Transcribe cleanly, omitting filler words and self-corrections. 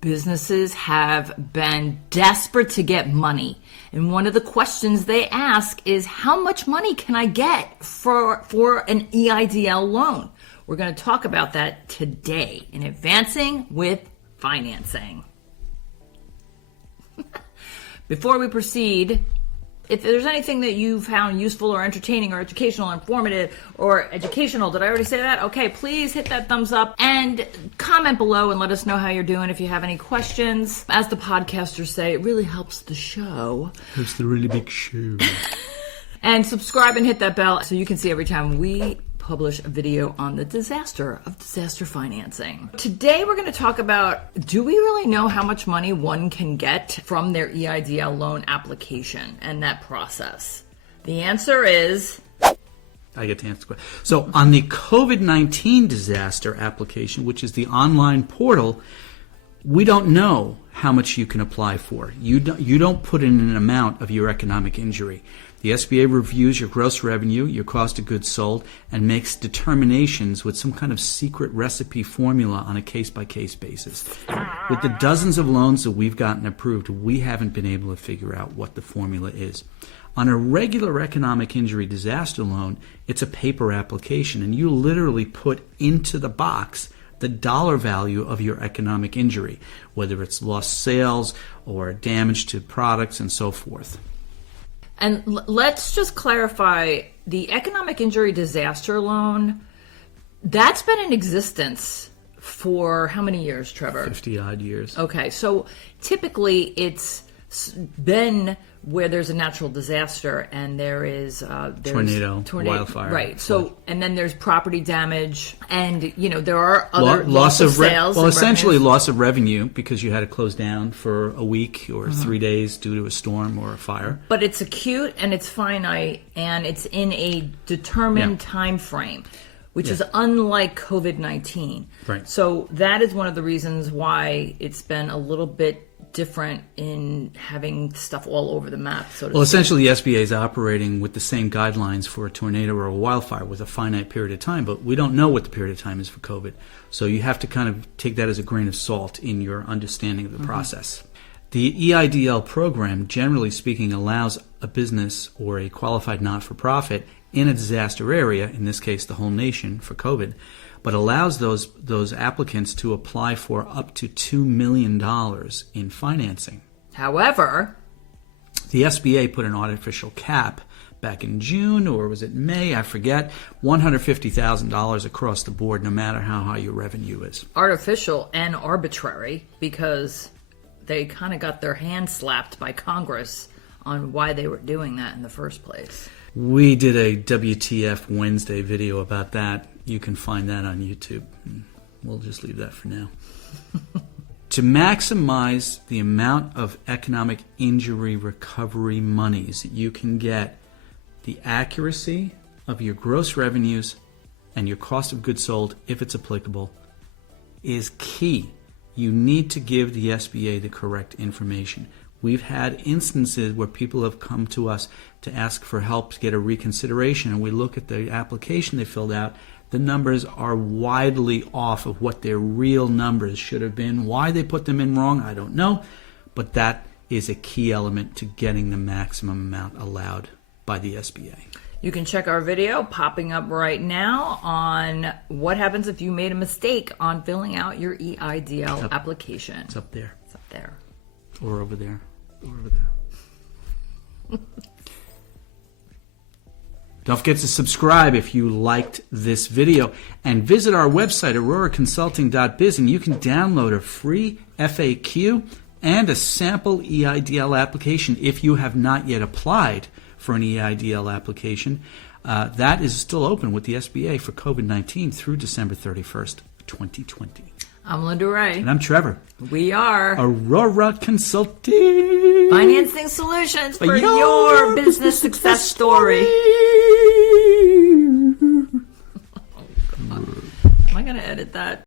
Businesses have been desperate to get money. And one of the questions they ask is, how much money can I get for an EIDL loan? We're going to talk about that today in Advancing with Financing. Before we proceed, if there's anything that you found useful or entertaining or educational or informative or educational, did I already say that? Okay, please hit that thumbs up and comment below and let us know how you're doing if you have any questions. As the podcasters say, it really helps the show. Helps the really big show. And subscribe and hit that bell so you can see every time we publish a video on the disaster of disaster financing. Today we're going to talk about, do we really know how much money one can get from their EIDL loan application and that process? The answer is... I get to answer the question. So on the COVID-19 disaster application, which is the online portal, we don't know how much you can apply for. You don't put in an amount of your economic injury. The SBA reviews your gross revenue, your cost of goods sold, and makes determinations with some kind of secret recipe formula on a case-by-case basis. With the dozens of loans that we've gotten approved, we haven't been able to figure out what the formula is. On a regular economic injury disaster loan, it's a paper application, and you literally put into the box the dollar value of your economic injury, whether it's lost sales or damage to products and so forth. And let's just clarify, the economic injury disaster loan, that's been in existence for how many years, Trevor? 50 odd years. Okay, so typically it's been where there's a natural disaster and there is tornado, wildfire, right? So and then there's property damage, and there are other loss of sales. Well, essentially loss of revenue because you had to close down for a week or 3 days due to a storm or a fire. But it's acute and it's finite and it's in a determined time frame, which is unlike COVID-19. Right. So that is one of the reasons why it's been a little bit different in having stuff all over the map, so to speak. Well, essentially, the SBA is operating with the same guidelines for a tornado or a wildfire with a finite period of time, but we don't know what the period of time is for COVID. So you have to kind of take that as a grain of salt in your understanding of the process. The EIDL program, generally speaking, allows a business or a qualified not-for-profit in a disaster area, in this case the whole nation for COVID, but allows those applicants to apply for up to $2 million in financing. However, the SBA put an artificial cap back in June, or was it May? I forget. $150,000 across the board, no matter how high your revenue is. Artificial and arbitrary, because they kind of got their hands slapped by Congress on why they were doing that in the first place. We did a WTF Wednesday video about that. You can find that on YouTube. We'll just leave that for now. To maximize the amount of economic injury recovery monies that you can get, the accuracy of your gross revenues and your cost of goods sold, if it's applicable, is key. You need to give the SBA the correct information. We've had instances where people have come to us to ask for help to get a reconsideration, and we look at the application they filled out. The numbers are widely off of what their real numbers should have been. Why they put them in wrong, I don't know, but that is a key element to getting the maximum amount allowed by the SBA. You can check our video popping up right now on what happens if you made a mistake on filling out your EIDL application. It's up there. It's up there. Or over there. Or over there. Don't forget to subscribe if you liked this video, and visit our website, auroraconsulting.biz, and you can download a free FAQ and a sample EIDL application if you have not yet applied for an EIDL application. That is still open with the SBA for COVID-19 through December 31st, 2020. I'm Linda Ray. And I'm Trevor. We are Aurora Consulting. Financing solutions for your business success story. Oh, God. Am I going to edit that?